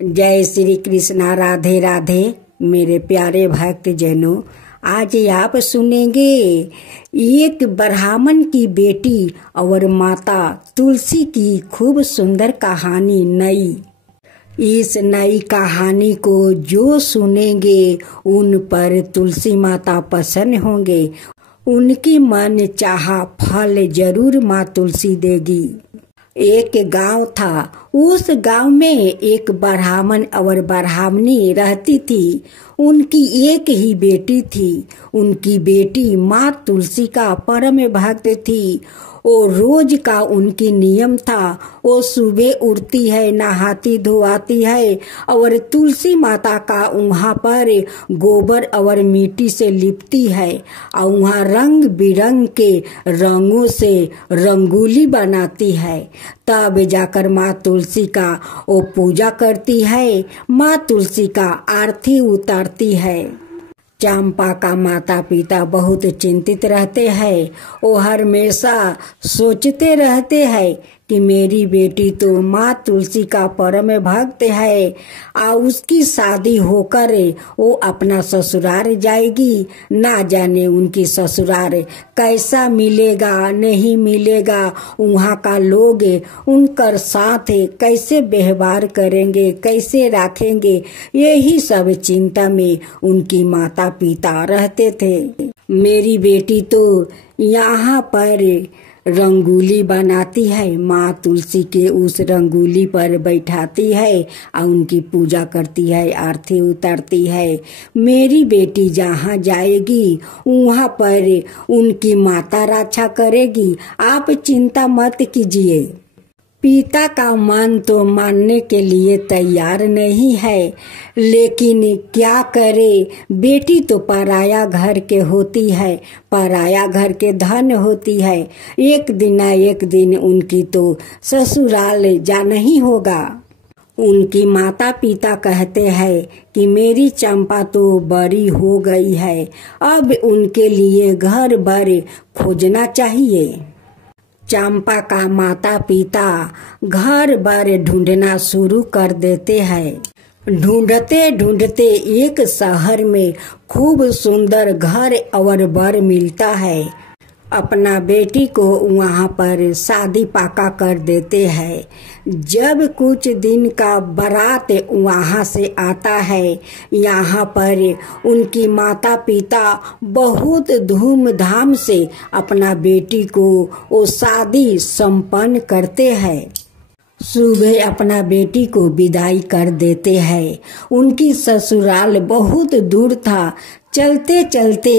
जय श्री कृष्णा। राधे राधे मेरे प्यारे भक्त जनों, आज आप सुनेंगे एक ब्राह्मण की बेटी और माता तुलसी की खूब सुंदर कहानी नई। इस नई कहानी को जो सुनेंगे उन पर तुलसी माता प्रसन्न होंगे, उनकी मन चाहा फल जरूर माँ तुलसी देगी। एक गांव था, उस गांव में एक ब्राह्मण और ब्राह्मणी रहती थी। उनकी एक ही बेटी थी। उनकी बेटी माँ तुलसी का परम भक्त थी। वो रोज का उनकी नियम था, वो सुबह उठती है, नहाती धोआती है और तुलसी माता का वहाँ पर गोबर और मिट्टी से लिपती है और वहाँ रंग बिरंग के रंगों से रंगोली बनाती है। तब जाकर माँ तुलसी का वो पूजा करती है, माँ तुलसी का आरती उतारती है। चंपा का माता पिता बहुत चिंतित रहते हैं। वो हमेशा सोचते रहते हैं कि मेरी बेटी तो माँ तुलसी का परम भक्त है और उसकी शादी होकर वो अपना ससुराल जाएगी। ना जाने उनकी ससुराल कैसा मिलेगा नहीं मिलेगा, वहाँ का लोग उनकर साथ कैसे व्यवहार करेंगे, कैसे रखेंगे, यही सब चिंता में उनकी माता पिता रहते थे। मेरी बेटी तो यहाँ पर रंगोली बनाती है, माँ तुलसी के उस रंगोली पर बैठाती है और उनकी पूजा करती है, आरती उतारती है। मेरी बेटी जहाँ जाएगी वहाँ पर उनकी माता रक्षा करेगी, आप चिंता मत कीजिए। पिता का मन तो मानने के लिए तैयार नहीं है, लेकिन क्या करे, बेटी तो पराया घर के होती है, पराया घर के धन होती है। एक दिन ना एक दिन उनकी तो ससुराल जाना ही होगा। उनकी माता पिता कहते हैं कि मेरी चंपा तो बड़ी हो गई है, अब उनके लिए घर बार खोजना चाहिए। चंपा का माता पिता घर बार ढूंढना शुरू कर देते हैं। ढूंढते ढूंढते एक शहर में खूब सुंदर घर और बर मिलता है। अपना बेटी को वहाँ पर शादी पाका कर देते हैं। जब कुछ दिन का बारात वहाँ से आता है, यहाँ पर उनकी माता पिता बहुत धूमधाम से अपना बेटी को वो शादी संपन्न करते हैं। सुबह अपना बेटी को विदाई कर देते हैं। उनकी ससुराल बहुत दूर था। चलते चलते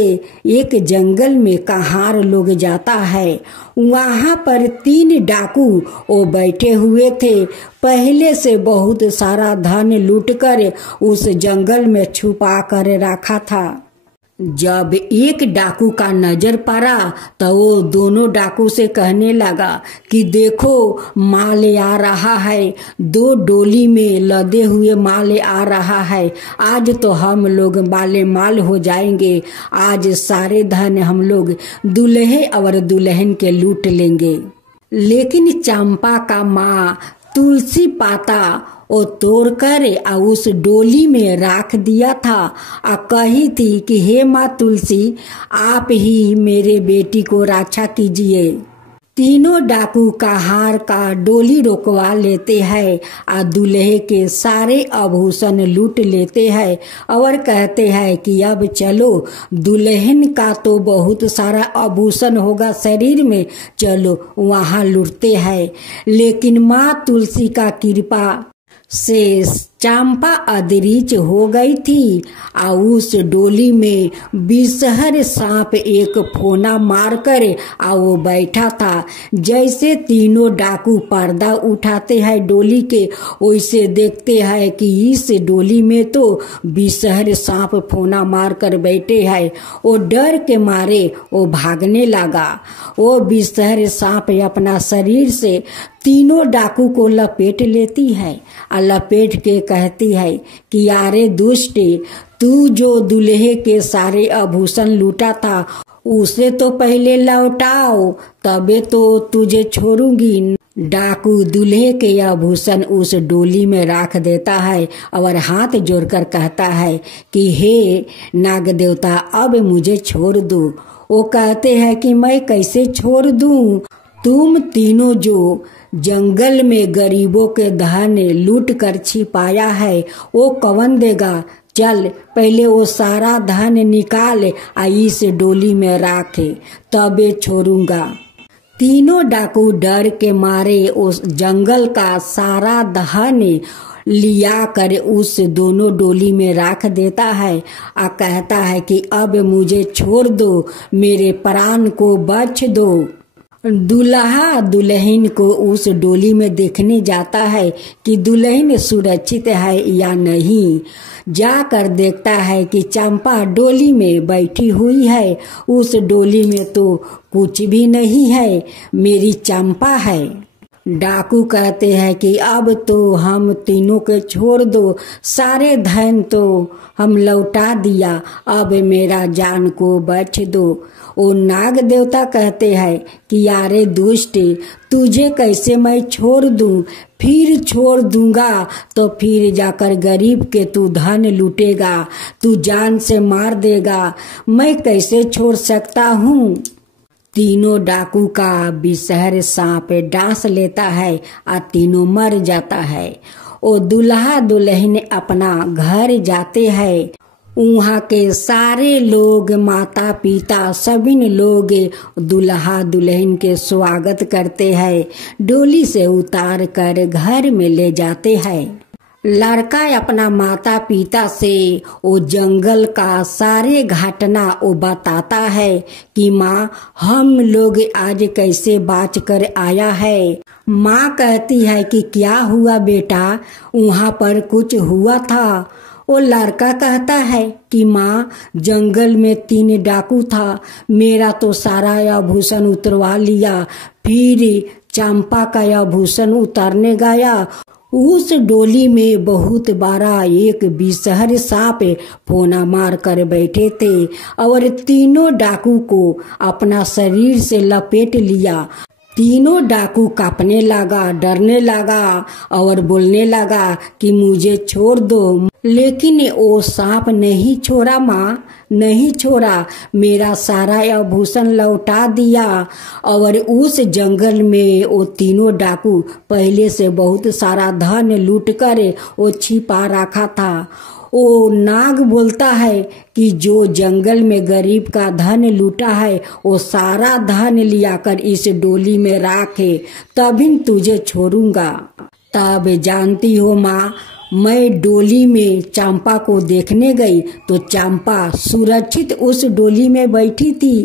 एक जंगल में कहार लोग जाता है। वहाँ पर 3 डाकू वो बैठे हुए थे। पहले से बहुत सारा धन लूटकर उस जंगल में छुपा कर रखा था। जब एक डाकू का नजर पड़ा तो वो दोनों डाकू से कहने लगा कि देखो माल आ रहा है, 2 डोली में लदे हुए माल आ रहा है। आज तो हम लोग माले माल हो जाएंगे। आज सारे धन हम लोग दूल्हे और दुल्हन के लूट लेंगे। लेकिन चंपा का माँ तुलसी पाता वो तोड़कर उस डोली में रख दिया था और कही थी कि हे माँ तुलसी, आप ही मेरे बेटी को रक्षा कीजिए। तीनों डाकू कहार का डोली रोकवा लेते हैं और दूल्हे के सारे आभूषण लूट लेते हैं और कहते हैं कि अब चलो, दुल्हन का तो बहुत सारा आभूषण होगा शरीर में, चलो वहाँ लूटते हैं। लेकिन माँ तुलसी का कृपा से चंपा अदृश्य हो गई थी और उस डोली में विषहर सांप एक फोना मारकर वो बैठा था। जैसे तीनों डाकू पर्दा उठाते हैं डोली के, वैसे देखते हैं कि इस डोली में तो विषहर सांप फोना मारकर बैठे हैं। वो डर के मारे वो भागने लगा। वो विषहर सांप अपना शरीर से तीनों डाकू को लपेट लेती है और लपेट के कहती है कि यारे दुष्ट, तू जो दूल्हे के सारे आभूषण लूटा था उसे तो पहले लौटाओ, तबे तो तुझे छोड़ूंगी, डाकू दूल्हे के आभूषण उस डोली में रख देता है और हाथ जोड़कर कहता है कि हे नाग देवता, अब मुझे छोड़ दो। वो कहते हैं कि मैं कैसे छोड़ दूं? तुम तीनों जो जंगल में गरीबों के धन लूट कर छिपाया है वो कौन देगा? चल पहले वो सारा धन निकाल इस डोली में रखे, तबे छोड़ूंगा। तीनों डाकू डर के मारे उस जंगल का सारा धन लिया कर उस दोनों डोली में रख देता है और कहता है कि अब मुझे छोड़ दो, मेरे प्राण को बख्श दो। दूल्हा दुल्हन को उस डोली में देखने जाता है कि दुल्हन सुरक्षित है या नहीं। जाकर देखता है कि चंपा डोली में बैठी हुई है। उस डोली में तो कुछ भी नहीं है, मेरी चंपा है। डाकू कहते हैं कि अब तो हम तीनों के छोड़ दो, सारे धन तो हम लौटा दिया, अब मेरा जान को बख्श दो। वो नाग देवता कहते हैं कि यारे दुष्ट, तुझे कैसे मैं छोड़ दूं? फिर छोड़ दूंगा तो फिर जाकर गरीब के तू धन लूटेगा, तू जान से मार देगा, मैं कैसे छोड़ सकता हूँ? तीनों डाकू का विषहर सांप डांस लेता है और तीनों मर जाता है। वो दूल्हा दुल्हन अपना घर जाते हैं। वहाँ के सारे लोग, माता पिता सभी लोग दूल्हा दुल्हन के स्वागत करते हैं, डोली से उतार कर घर में ले जाते हैं। लड़का अपना माता पिता से वो जंगल का सारे घटना वो बताता है कि माँ हम लोग आज कैसे बच कर आया है। माँ कहती है कि क्या हुआ बेटा, वहाँ पर कुछ हुआ था? वो लड़का कहता है कि माँ जंगल में 3 डाकू था, मेरा तो सारा आभूषण उतरवा लिया, फिर चंपा का आभूषण उतारने गया। उस डोली में बहुत बड़ा एक विषहर सांप फोना मार कर बैठे थे और तीनों डाकू को अपना शरीर से लपेट लिया। तीनों डाकू कांपने लगा, डरने लगा और बोलने लगा कि मुझे छोड़ दो, लेकिन वो सांप नहीं छोड़ा माँ, नहीं छोड़ा, मेरा सारा आभूषण लौटा दिया। और उस जंगल में वो तीनों डाकू पहले से बहुत सारा धन लूट कर वो छिपा रखा था। वो नाग बोलता है कि जो जंगल में गरीब का धन लूटा है वो सारा धन लिया कर इस डोली में रखे, तभी तुझे छोड़ूंगा। तब जानती हो माँ, मैं डोली में चंपा को देखने गई तो चंपा सुरक्षित उस डोली में बैठी थी।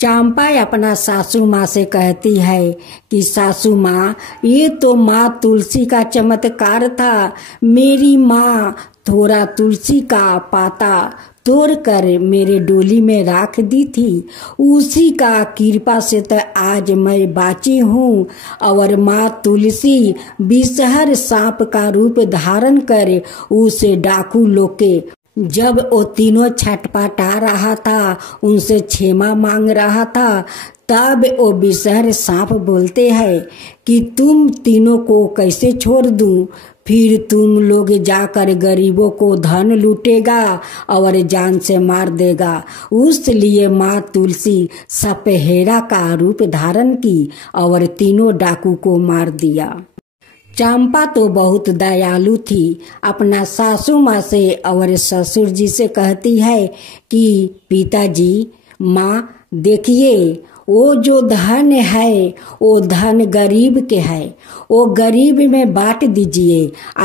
चंपा अपना सासू माँ से कहती है कि सासू माँ, ये तो माँ तुलसी का चमत्कार था। मेरी माँ थोड़ा तुलसी का पाता तोड़ कर मेरे डोली में रख दी थी, उसी का कृपा से तो आज मैं बाची हूँ। और माँ तुलसी विषहर सांप का रूप धारण कर उस डाकू लोग के जब वो तीनों छटपटा रहा था, उनसे क्षमा मांग रहा था, तब वो विषहर सांप बोलते हैं कि तुम तीनों को कैसे छोड़ दूं? फिर तुम लोग जाकर गरीबों को धन लूटेगा और जान से मार देगा। उसलिए माँ तुलसी सपेहरा का रूप धारण की और तीनों डाकू को मार दिया। चंपा तो बहुत दयालु थी। अपना सासू माँ से और ससुर जी से कहती है कि पिताजी, माँ देखिए, वो जो धन है वो धन गरीब के है, वो गरीब में बांट दीजिए।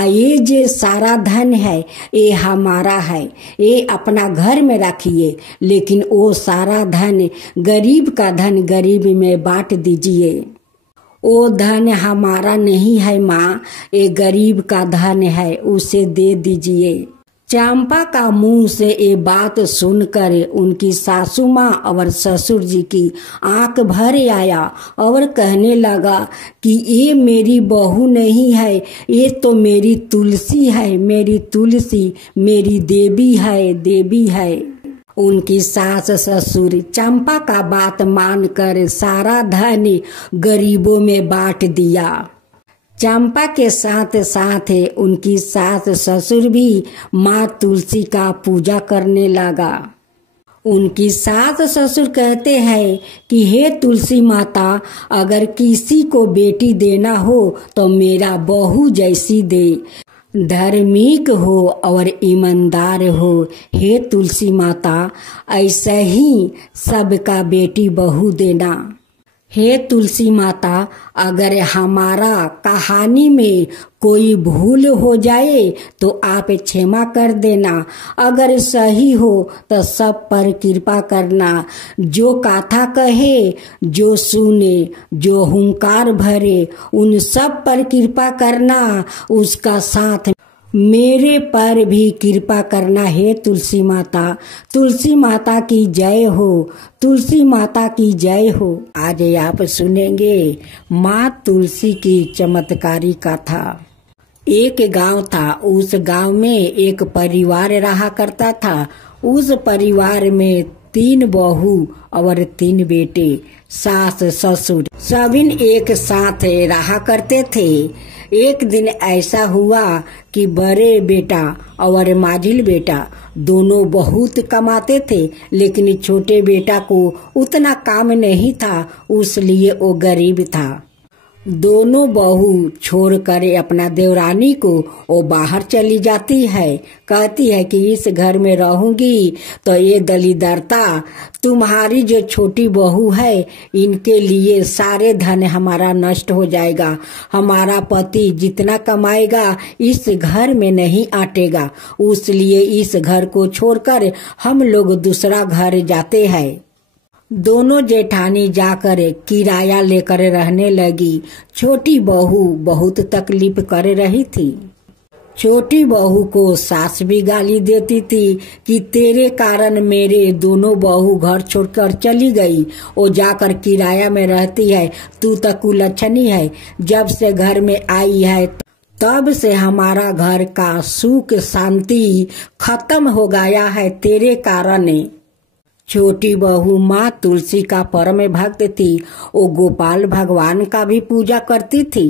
ये जो सारा धन है ये हमारा है, ये अपना घर में रखिए, लेकिन वो सारा धन गरीब का धन गरीब में बांट दीजिए। वो धन हमारा नहीं है माँ, ये गरीब का धन है, उसे दे दीजिए। चंपा का मुंह से ये बात सुनकर उनकी सासू माँ और ससुर जी की आंख भर आया और कहने लगा कि ये मेरी बहू नहीं है, ये तो मेरी तुलसी है, मेरी तुलसी मेरी देवी है, देवी है। उनकी सास ससुर चंपा का बात मानकर सारा धन गरीबों में बांट दिया। चंपा के साथ साथ उनकी सास ससुर भी माँ तुलसी का पूजा करने लगा। उनकी सास ससुर कहते हैं कि हे तुलसी माता, अगर किसी को बेटी देना हो तो मेरा बहू जैसी दे, धार्मिक हो और ईमानदार हो। हे तुलसी माता, ऐसे ही सबका बेटी बहू देना। हे तुलसी माता, अगर हमारा कहानी में कोई भूल हो जाए तो आप क्षमा कर देना। अगर सही हो तो सब पर कृपा करना। जो कथा कहे, जो सुने, जो हुंकार भरे, उन सब पर कृपा करना। उसका साथ मेरे पर भी कृपा करना। हे तुलसी माता, तुलसी माता की जय हो, तुलसी माता की जय हो। आज आप सुनेंगे माँ तुलसी की चमत्कारी कथा। एक गांव था, उस गांव में एक परिवार रहा करता था। उस परिवार में 3 बहू और 3 बेटे, सास ससुर सभी एक साथ रहा करते थे। एक दिन ऐसा हुआ कि बड़े बेटा और माझिल बेटा दोनों बहुत कमाते थे, लेकिन छोटे बेटा को उतना काम नहीं था, इसलिए वो गरीब था। दोनों बहू छोड़कर अपना देवरानी को वो बाहर चली जाती है। कहती है कि इस घर में रहूंगी तो ये दलिदरता, तुम्हारी जो छोटी बहू है, इनके लिए सारे धन हमारा नष्ट हो जाएगा। हमारा पति जितना कमाएगा इस घर में नहीं आटेगा, इसलिए इस घर को छोड़कर हम लोग दूसरा घर जाते हैं। दोनों जेठानी जाकर किराया लेकर रहने लगी। छोटी बहू बहुत तकलीफ कर रही थी। छोटी बहू को सास भी गाली देती थी कि तेरे कारण मेरे दोनों बहू घर छोड़कर चली गई, वो जाकर किराया में रहती है, तू तो कुलच्छनी है। जब से घर में आई है तब से हमारा घर का सुख शांति खत्म हो गया है तेरे कारण। छोटी बहू माँ तुलसी का परम भक्त थी, वो गोपाल भगवान का भी पूजा करती थी।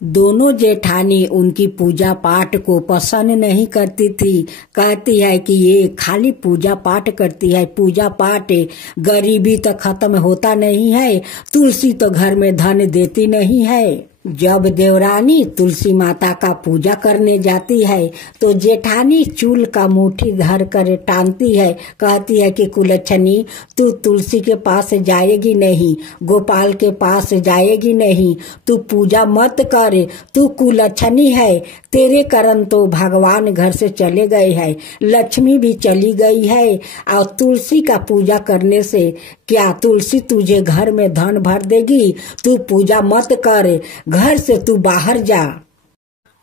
दोनों जेठानी उनकी पूजा पाठ को पसंद नहीं करती थी। कहती है कि ये खाली पूजा पाठ करती है, पूजा पाठ, गरीबी तो खत्म होता नहीं है, तुलसी तो घर में धन देती नहीं है। जब देवरानी तुलसी माता का पूजा करने जाती है तो जेठानी चूल का मुट्ठी धर कर टानती है। कहती है कि कुलच्छनी, तू तुलसी के पास जाएगी नहीं, गोपाल के पास जाएगी नहीं, तू पूजा मत कर, तू कुलच्छनी है। तेरे कारण तो भगवान घर से चले गए हैं, लक्ष्मी भी चली गई है, और तुलसी का पूजा करने से क्या तुलसी तुझे घर में धन भर देगी? तू पूजा मत कर, घर से तू बाहर जा।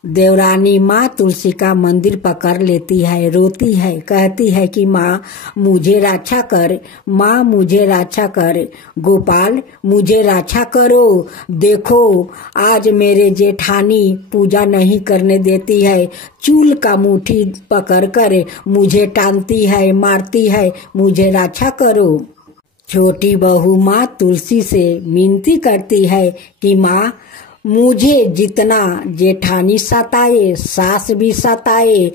देवरानी माँ तुलसी का मंदिर पकड़ लेती है, रोती है, कहती है कि माँ मुझे रक्षा कर, माँ मुझे रक्षा कर, गोपाल मुझे रक्षा करो। देखो आज मेरे जेठानी पूजा नहीं करने देती है, चूल का मुट्ठी पकड़ कर मुझे टानती है, मारती है, मुझे रक्षा करो। छोटी बहू माँ तुलसी से विनती करती है कि माँ मुझे जितना जेठानी सताए, सास भी सताए,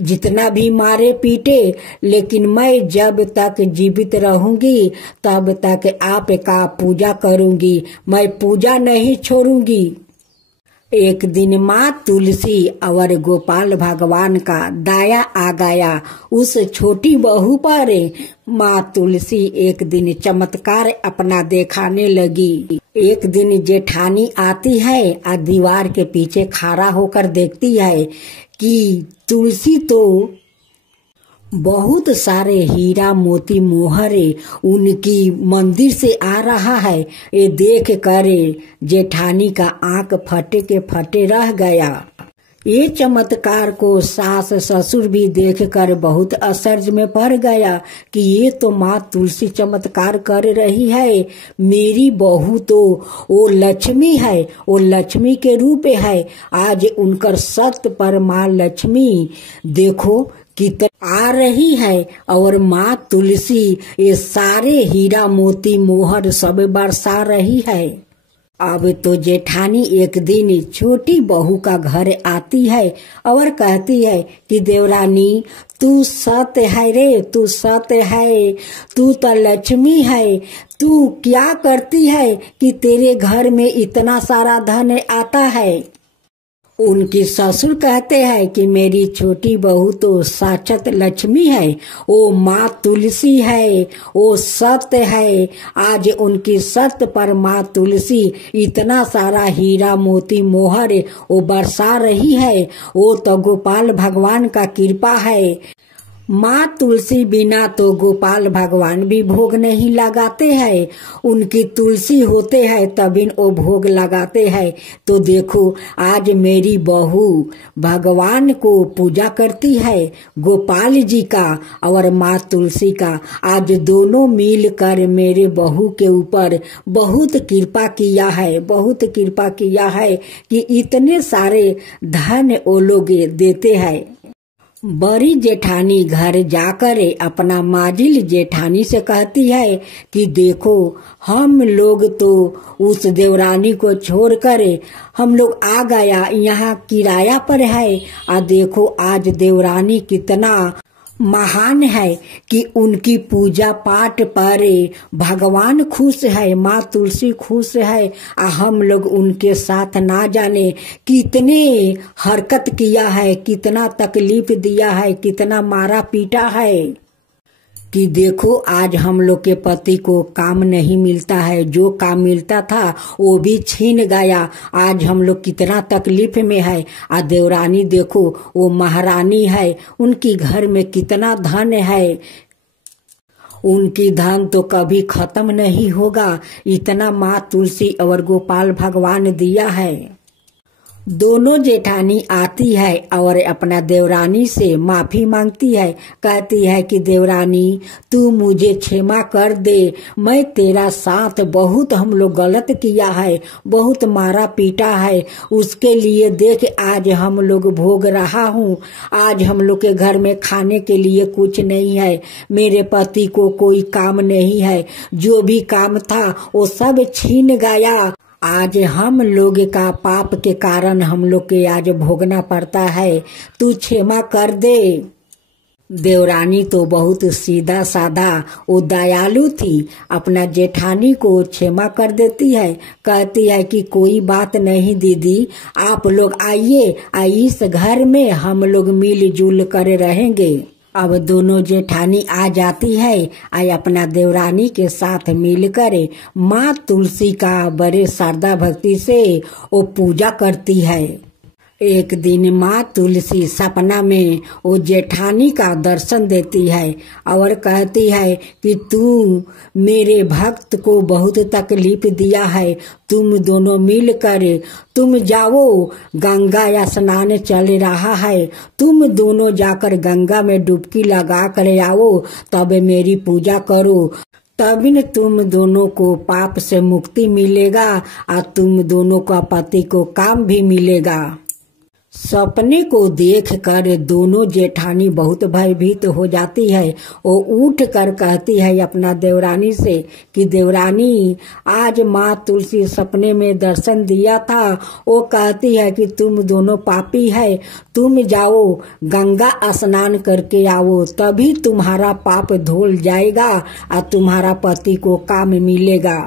जितना भी मारे पीटे, लेकिन मैं जब तक जीवित रहूंगी तब तक आपका पूजा करूंगी, मैं पूजा नहीं छोड़ूंगी। एक दिन माँ तुलसी और गोपाल भगवान का दया आ गया उस छोटी बहू पर। माँ तुलसी एक दिन चमत्कार अपना दिखाने लगी। एक दिन जेठानी आती है और दीवार के पीछे खड़ा होकर देखती है कि तुलसी तो बहुत सारे हीरा मोती मोहरे उनकी मंदिर से आ रहा है। ये देख कर जेठानी का आंख फटे के फटे रह गया। ये चमत्कार को सास ससुर भी देखकर बहुत आश्चर्य में पड़ गया कि ये तो माँ तुलसी चमत्कार कर रही है, मेरी बहू तो वो लक्ष्मी है, वो लक्ष्मी के रूप है। आज उनकर सत्य पर माँ लक्ष्मी देखो कितना आ रही है और माँ तुलसी ये सारे हीरा मोती मोहर सब बरसा रही है। अब तो जेठानी एक दिन छोटी बहू का घर आती है और कहती है कि देवरानी तू सत्य है रे, तू सत्य है, तू तो लक्ष्मी है, तू क्या करती है कि तेरे घर में इतना सारा धन आता है। उनकी ससुर कहते हैं कि मेरी छोटी बहू तो साक्षात लक्ष्मी है, वो माँ तुलसी है, वो सत्य है। आज उनकी सत्य पर माँ तुलसी इतना सारा हीरा मोती मोहर वो बरसा रही है। वो तो गोपाल भगवान का कृपा है। माँ तुलसी बिना तो गोपाल भगवान भी भोग नहीं लगाते हैं। उनकी तुलसी होते हैं तभी वो भोग लगाते हैं। तो देखो आज मेरी बहू भगवान को पूजा करती है, गोपाल जी का और माँ तुलसी का। आज दोनों मिलकर मेरे बहू के ऊपर बहुत कृपा किया है, बहुत कृपा किया है कि इतने सारे धन वो लोग देते हैं। बड़ी जेठानी घर जाकर अपना माजिल जेठानी से कहती है कि देखो हम लोग तो उस देवरानी को छोड़कर हम लोग आ गया, यहाँ किराया पर है। और देखो आज देवरानी कितना महान है कि उनकी पूजा पाठ पर भगवान खुश है, माँ तुलसी खुश है। हम लोग उनके साथ ना जाने कितने हरकत किया है, कितना तकलीफ दिया है, कितना मारा पीटा है कि देखो आज हम लोग के पति को काम नहीं मिलता है, जो काम मिलता था वो भी छीन गया। आज हम लोग कितना तकलीफ में है। आ देवरानी देखो वो महारानी है, उनकी घर में कितना धन है, उनकी धन तो कभी खत्म नहीं होगा। इतना माँ तुलसी और गोपाल भगवान दिया है। दोनों जेठानी आती है और अपना देवरानी से माफी मांगती है। कहती है कि देवरानी तू मुझे क्षमा कर दे, मैं तेरा साथ बहुत हम लोग गलत किया है, बहुत मारा पीटा है, उसके लिए देख आज हम लोग भोग रहा हूँ। आज हम लोग के घर में खाने के लिए कुछ नहीं है, मेरे पति को कोई काम नहीं है, जो भी काम था वो सब छीन गया। आज हम लोग का पाप के कारण हम लोग के आज भोगना पड़ता है, तू क्षमा कर दे। देवरानी तो बहुत सीधा साधा वो दयालु थी, अपना जेठानी को क्षमा कर देती है। कहती है कि कोई बात नहीं दीदी, आप लोग आइए, इस घर में हम लोग मिलजुल कर रहेंगे। अब दोनों जेठानी आ जाती है, अपना देवरानी के साथ मिलकर माँ तुलसी का बड़े श्रद्धा भक्ति से वो पूजा करती है। एक दिन माँ तुलसी सपना में वो जेठानी का दर्शन देती है और कहती है कि तू मेरे भक्त को बहुत तकलीफ दिया है, तुम दोनों मिलकर तुम जाओ, गंगा स्नान चल रहा है, तुम दोनों जाकर गंगा में डुबकी लगा कर आओ, तब मेरी पूजा करो, तभी न तुम दोनों को पाप से मुक्ति मिलेगा और तुम दोनों का पति को काम भी मिलेगा। सपने को देखकर दोनों जेठानी बहुत भयभीत हो जाती है। वो उठ कर कहती है अपना देवरानी से कि देवरानी आज माँ तुलसी सपने में दर्शन दिया था, वो कहती है कि तुम दोनों पापी है, तुम जाओ गंगा स्नान करके आओ, तभी तुम्हारा पाप धुल जाएगा और तुम्हारा पति को काम मिलेगा।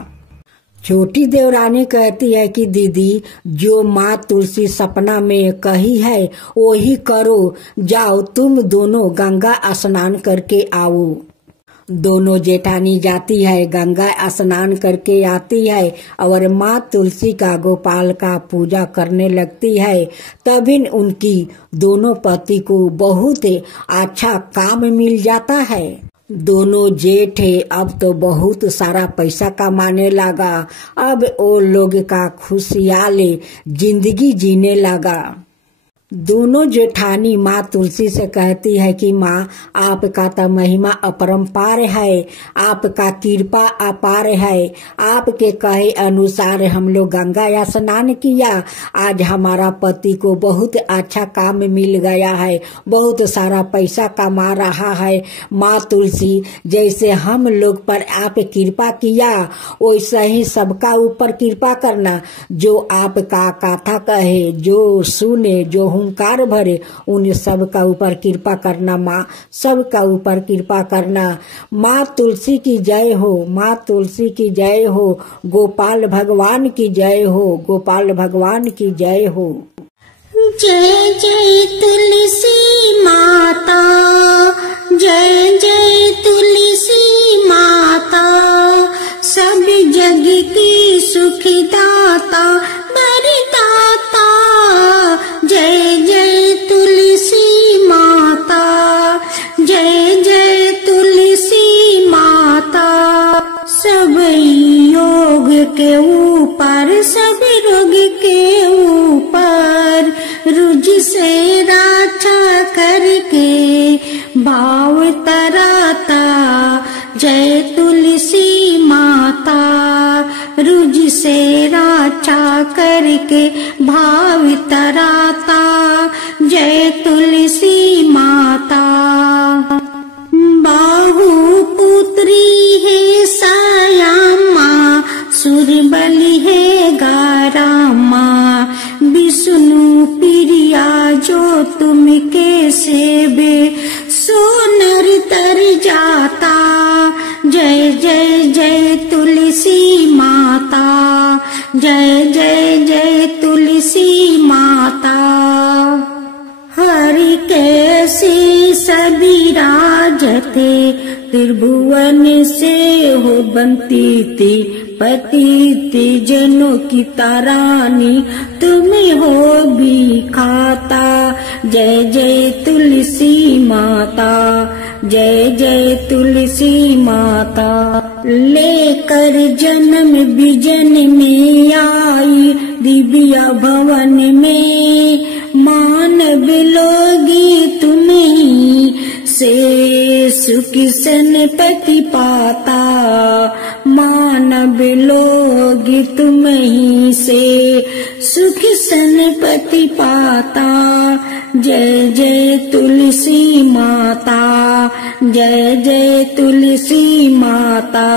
छोटी देवरानी कहती है कि दीदी जो माँ तुलसी सपना में कही है वही करो, जाओ तुम दोनों गंगा स्नान करके आओ। दोनों जेठानी जाती है, गंगा स्नान करके आती है और माँ तुलसी का गोपाल का पूजा करने लगती है। तभी उनकी दोनों पति को बहुत अच्छा काम मिल जाता है। दोनों जेठ अब तो बहुत सारा पैसा कमाने लगा, अब वो लोग का खुशहाल जिंदगी जीने लगा। दोनों जेठानी माँ तुलसी से कहती है कि माँ आपका तो महिमा अपरंपार है, आपका कृपा अपार है। आपके कहे अनुसार हम लोग गंगा स्नान किया, आज हमारा पति को बहुत अच्छा काम मिल गया है, बहुत सारा पैसा कमा रहा है। माँ तुलसी जैसे हम लोग पर आप कृपा किया वैसे ही सबका ऊपर कृपा करना। जो आपका कथा कहे, जो सुने, जो हुंकार भरे, उन सब का ऊपर कृपा करना माँ, सबका ऊपर कृपा करना। माँ तुलसी की जय हो, माँ तुलसी की जय हो, गोपाल भगवान की जय हो, गोपाल भगवान की जय हो। जय जय तुलसी माता, जय जय तुलसी माता, सब जग की सुखदाता वरदाता। जय जय तुलसी माता, जय जय तुलसी माता, सब योग के ऊपर, सब रोग के ऊपर, रुज से रक्षा करके भाव तराता। जय तुलसी माता, रुज से रक्षा करके भाव तराता। जय तुलसी माता। बाहु पुत्री है सायामा, सुरबली है गारामा, विष्णु प्रिया जो तुम के सेवे सो नर तर जाता। जय जय जय तुलसी माता, जय जय जय तुलसी माता। हरि कैसे सभी राजते, त्रिभुवन से हो बनती थी, पतित जनों की तारानी तुम हो भी खाता। जय जय तुलसी माता, जय जय तुलसी माता। लेकर जन्म बिजन में आई, दिव्या भवन में मानव लोगी तुम्हीं से सुख सनपति पाता। मानव लोग तुम्हीं से सुख सनपति पाता। जय जय तुलसी माता, जय जय तुलसी माता।